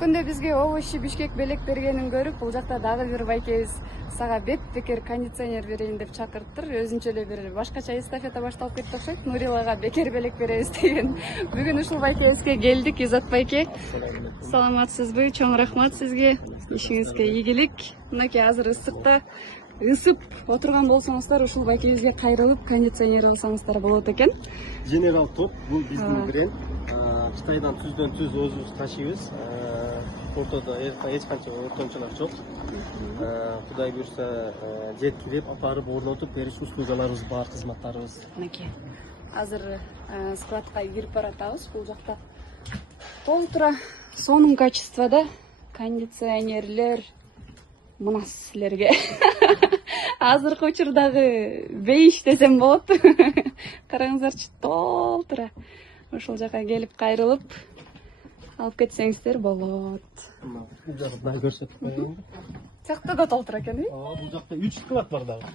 Өткөндө бизге Овощи Бишкек белек бергенин көрүп, бул жакта дагы бир байкебиз сага бет бекер кондиционер берейин деп чакырттыр. Өзүнчө эле бир башкача эстафета башталып кетти окшойт. Нурилага бекер белек беребиз деген. Бүгүн ушул байкебизге келдик. Изат байке. Саламатсызбы? Чоң рахмат сизге. Ишиңизге ийгилик. Мынакей азыр ысыкта ысып отурган болсоңуздар, ушул байкебизге кайрылып кондиционер алсаңыздар болот экен. General Top бул биздин бренд. Кытайдан түздөн түз өзүбүз ташыйбыз. Ортодо эч канча ортомчулар жок. Кудай буйрса жеткирип, апарып орнотуп бериш услугаларыбыз бар, кызматтарыбыз. Мынакей. Азыр складка кирип баратабыз. Бул жакта толтура сонун качествода кондиционерлер мына силерге. Азыркы учурдагы бейиш десем болот. Караңыздарчы, толтура. Ошол жака келип кайрылып алып кетсеңиздер болот. Бул жакта көрсөтүп коеюн. Жакта да толтура экен, Бул жакта 3 склад бар дагы.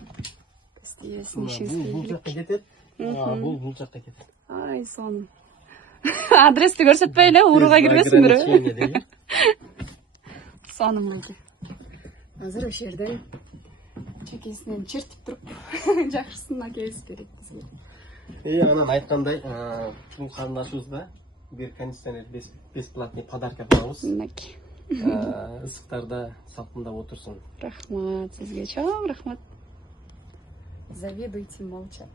Бул жакка кетет. Бул жакка кетет. Ай, сонун. Адрести көрсөтпөй эле, урууга кирбесиңер. Сонун болду. Азыр ошол жерден чекесинен чертип туруп, жакшысын акебиз берет бизге. Анан айткандай, бул карындашыбызда бир кондиционер бесплатный подарка беребиз. Мынакей. Ысыктарда салкындап отурсун. Рахмат сизге, чоң рахмат. Завидуйте молча.